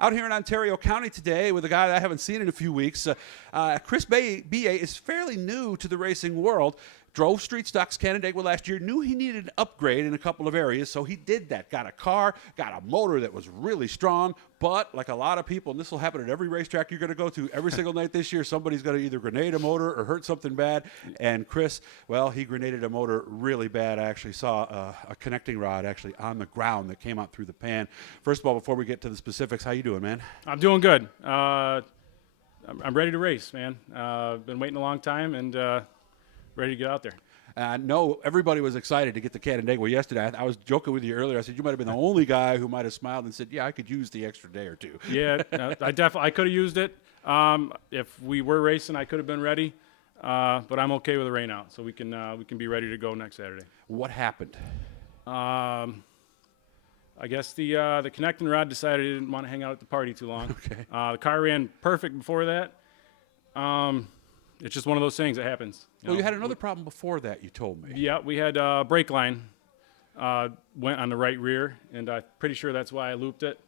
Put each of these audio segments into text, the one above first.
Out here in Ontario County today with a guy that I haven't seen in a few weeks. Chris Beyea is fairly new to the racing world. Drove street stocks Canandaigua last year, knew he needed an upgrade in a couple of areas, so he did that. Got a car, got a motor that was really strong, but like a lot of people, and this will happen at every racetrack you're going to go to, every single night this year, somebody's going to either grenade a motor or hurt something bad. And Chris, well, he grenaded a motor really bad. I actually saw a connecting rod actually on the ground that came out through the pan. First of all, before we get to the specifics, how you doing, man? I'm doing good. I'm ready to race, man. Been waiting a long time and ready to get out there. No, everybody was excited to get the Canandaigua yesterday. I was joking with you earlier. I said you might have been the only guy who might have smiled and said, "Yeah, I could use the extra day or two." Yeah, I could have used it. If we were racing, I could have been ready. But I'm okay with the rain out, so we can be ready to go next Saturday. What happened? I guess the connecting rod decided it didn't want to hang out at the party too long. Okay. The car ran perfect before that. It's just one of those things that happens. You had another problem before that, you told me. Yeah, we had brake line went on the right rear, and I'm pretty sure that's why I looped it,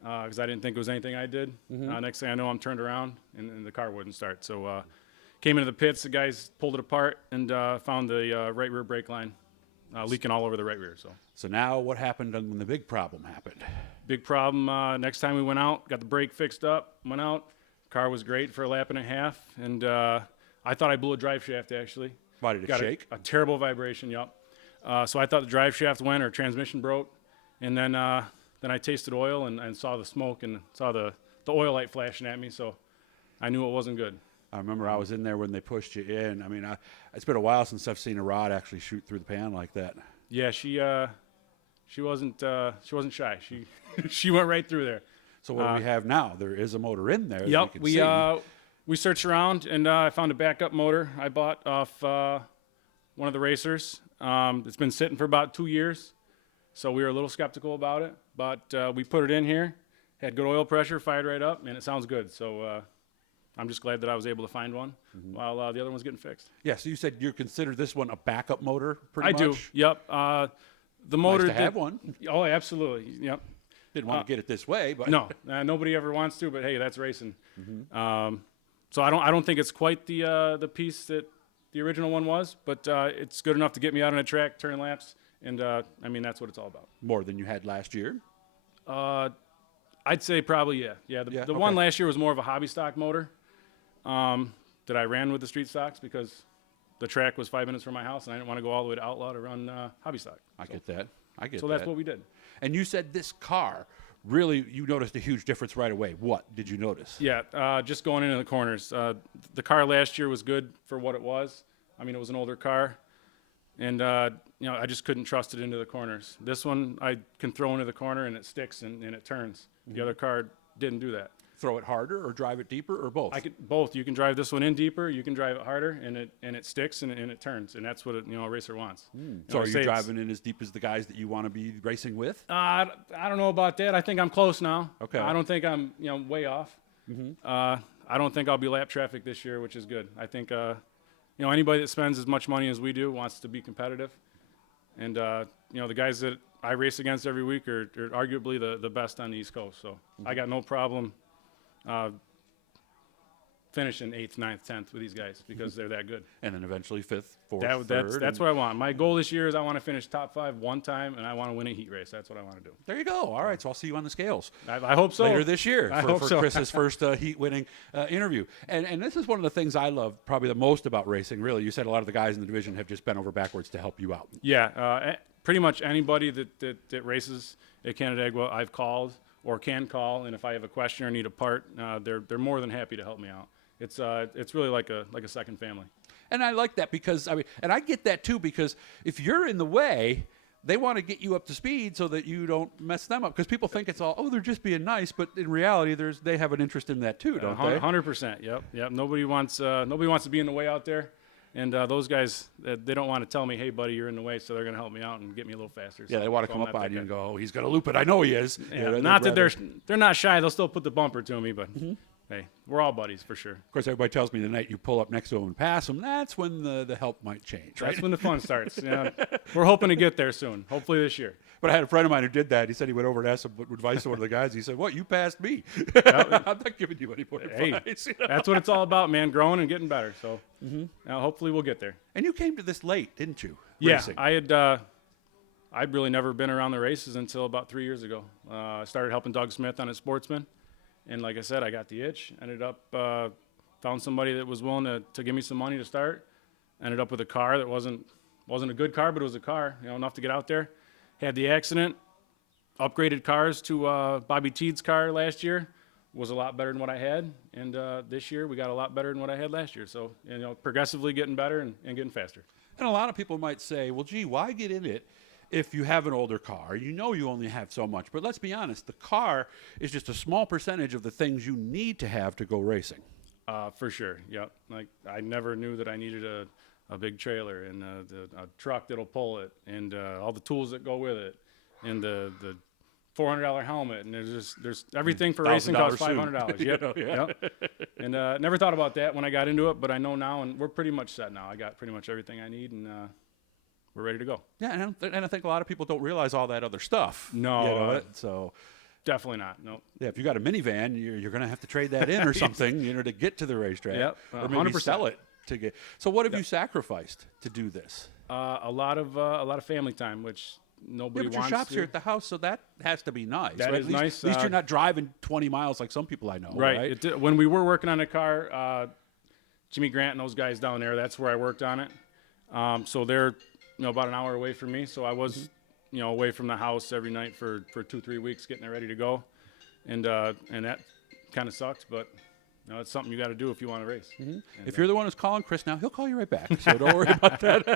because I didn't think it was anything I did. Next thing I know, I'm turned around, and the car wouldn't start. So came into the pits, the guys pulled it apart, and found the right rear brake line leaking all over the right rear. So now what happened when the big problem happened? Big problem. Next time we went out, got the brake fixed up, went out. Car was great for a lap and a half, and I thought I blew a drive shaft, actually. Why did it shake? A terrible vibration, yep. So I thought the drive shaft went or transmission broke, and then I tasted oil and saw the smoke and saw the oil light flashing at me, so I knew it wasn't good. I remember I was in there when they pushed you in. I mean, it's been a while since I've seen a rod actually shoot through the pan like that. Yeah, she wasn't shy. She went right through there. So what do we have now? There is a motor in there. Yep, that we can see. We searched around and I found a backup motor I bought off one of the racers. It's been sitting for about 2 years, so we were a little skeptical about it. But we put it in here, had good oil pressure, fired right up, and it sounds good. So I'm just glad that I was able to find one while the other one's getting fixed. Yeah, so you said you consider this one a backup motor, pretty I much? I do, yep. The motor nice to have one. Oh, absolutely, yep. Didn't want to get it this way, but no, nobody ever wants to. But hey, that's racing. So I don't think it's quite the piece that the original one was, but it's good enough to get me out on a track, turn laps, and I mean that's what it's all about. More than you had last year? I'd say probably yeah. The one last year was more of a hobby stock motor that I ran with the street stocks because the track was 5 minutes from my house, and I didn't want to go all the way to Outlaw to run hobby stock. I get that. So that's what we did. And you said this car, really, you noticed a huge difference right away. What did you notice? Yeah, just going into the corners. The car last year was good for what it was. I mean, it was an older car, and I just couldn't trust it into the corners. This one, I can throw into the corner, and it sticks, and it turns. The other car didn't do that. Throw it harder or drive it deeper or both? Both. You can drive this one in deeper. You can drive it harder, and it sticks and it turns, and that's what a racer wants. So are you driving in as deep as the guys that you want to be racing with? I don't know about that. I think I'm close now. Okay. I don't think I'm way off. I don't think I'll be lap traffic this year, which is good. I think anybody that spends as much money as we do wants to be competitive, and the guys that I race against every week are arguably the best on the East Coast. So I got no problem finishing 8th, 9th, 10th with these guys because they're that good. And then eventually 5th, 4th, 3rd. That's what I want. My goal this year is I want to finish top 5 one time, and I want to win a heat race. That's what I want to do. There you go. All right, so I'll see you on the scales. I hope so. Later this year for so. Chris's first heat-winning interview. And this is one of the things I love probably the most about racing, really. You said a lot of the guys in the division have just bent over backwards to help you out. Yeah, pretty much anybody that races at Canandaigua I've called or can call, and if I have a question or need a part, they're more than happy to help me out. It's really like a second family. And I like that because and I get that too because if you're in the way, they want to get you up to speed so that you don't mess them up because people think it's all they're just being nice, but in reality they have an interest in that too, don't they? 100%. Yep. Nobody wants to be in the way out there. And those guys, they don't want to tell me, hey, buddy, you're in the way, so they're going to help me out and get me a little faster. Yeah, they want to come up on you and go, oh, he's going to loop it. I know he is. Yeah, not that they're not shy. They'll still put the bumper to me, but hey, we're all buddies for sure. Of course, everybody tells me the night you pull up next to them and pass them, that's when the help might change, right? That's when the fun starts. Yeah, we're hoping to get there soon. Hopefully this year. But I had a friend of mine who did that. He said he went over and asked some advice to one of the guys. He said, "What? You passed me. I'm not giving you any more advice." You know? That's what it's all about, man. Growing and getting better. So hopefully we'll get there. And you came to this late, didn't you? Yeah, Racing. I'd really never been around the races until about 3 years ago. I started helping Doug Smith on his Sportsman, and like I said, I got the itch. Ended up found somebody that was willing to give me some money to start. Ended up with a car that wasn't a good car, but it was a car, enough to get out there. Had the accident. Upgraded cars to Bobby Teed's car last year. Was a lot better than what I had, and this year we got a lot better than what I had last year. So progressively getting better and getting faster. And a lot of people might say, "Well, gee, why get in it if you have an older car? You only have so much." But let's be honest, the car is just a small percentage of the things you need to have to go racing. For sure, yep. Like I never knew that I needed a big trailer and a truck that'll pull it, and all the tools that go with it, and the $400 helmet, and there's everything for racing costs $500. Yep, yep. And never thought about that when I got into it, but I know now, and we're pretty much set now. I got pretty much everything I need, and we're ready to go. Yeah, and I think a lot of people don't realize all that other stuff. No, so definitely not. No. Yeah, if you got a minivan, you're going to have to trade that in or something, to get to the racetrack. Yep, or maybe 100%. sell it to get. So what have you sacrificed to do this? A lot of family time, which nobody But your wants. shop's here at the house, so that has to be nice. That right? is at least, nice. At least you're not driving 20 miles like some people I know. Right. When we were working on the car, Jimmy Grant and those guys down there, that's where I worked on it. So they're about an hour away from me. So I was away from the house every night for 2-3 weeks getting it ready to go, and that kind of sucked, but. It's something you got to do if you want to race. Mm-hmm. If you're the one who's calling Chris now, he'll call you right back. So don't worry about that.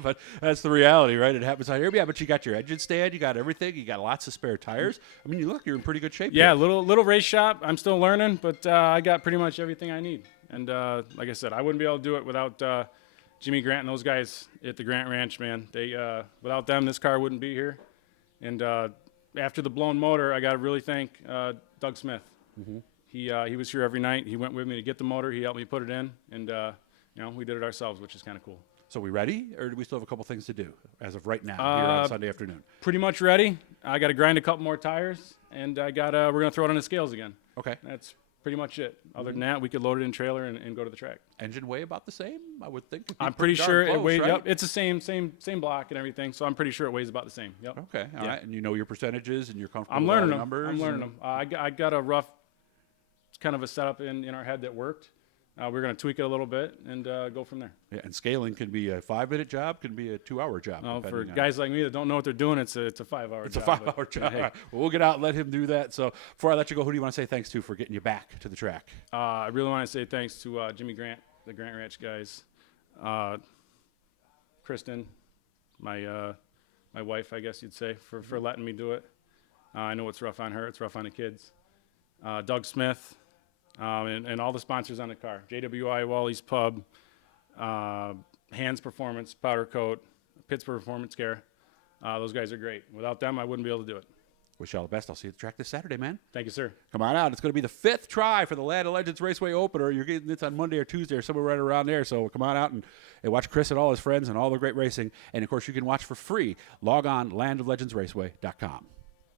But that's the reality, right? It happens out here. Yeah, but you got your engine stand, you got everything, you got lots of spare tires. I mean, you're in pretty good shape. Yeah, here. little race shop. I'm still learning, but I got pretty much everything I need. And like I said, I wouldn't be able to do it without Jimmy Grant and those guys at the Grant Ranch, man. They without them, this car wouldn't be here. And after the blown motor, I got to really thank Doug Smith. Mm-hmm. He was here every night. He went with me to get the motor. He helped me put it in, and we did it ourselves, which is kind of cool. So we ready, or do we still have a couple things to do as of right now here on Sunday afternoon? Pretty much ready. I got to grind a couple more tires, and we're gonna throw it on the scales again. Okay. That's pretty much it. Other than that, we could load it in trailer and go to the track. Engine weigh about the same, I would think. I'm pretty sure it weighs. Right? Yep, it's the same block and everything. So I'm pretty sure it weighs about the same. Yep. Okay. All right. And you know your percentages, and you're comfortable. I'm with all learning the them. numbers. I'm learning them. I got a rough kind of a setup in our head that worked. We're going to tweak it a little bit and go from there. Yeah, and scaling can be a 5-minute job, can be a 2-hour job. For guys like me that don't know what they're doing, it's a 5-hour job. It's a 5-hour job. Hey. All right. Well, we'll get out and let him do that. So before I let you go, who do you want to say thanks to for getting you back to the track? I really want to say thanks to Jimmy Grant, the Grant Ranch guys, Kristen, my wife, I guess you'd say, for letting me do it. I know it's rough on her. It's rough on the kids. Doug Smith, and all the sponsors on the car. JWI, Wally's Pub, Hands Performance, Powder Coat, Pittsburgh Performance Care. Those guys are great. Without them, I wouldn't be able to do it. Wish you all the best. I'll see you at the track this Saturday, man. Thank you, sir. Come on out. It's going to be the 5th try for the Land of Legends Raceway opener. You're getting it's on Monday or Tuesday or somewhere right around there. So come on out and watch Chris and all his friends and all the great racing. And, of course, you can watch for free. Log on, landoflegendsraceway.com.